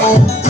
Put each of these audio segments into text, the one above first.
Thank.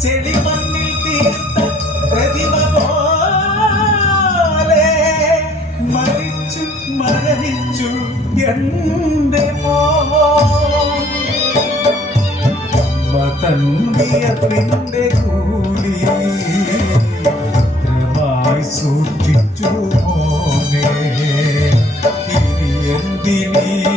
ചെളിമണ്ണിൽ പോലെ മരിച്ചു തന്റെ കൂലി ഭദ്രമായി സൂക്ഷിച്ചു മോനെ എന്തിനീ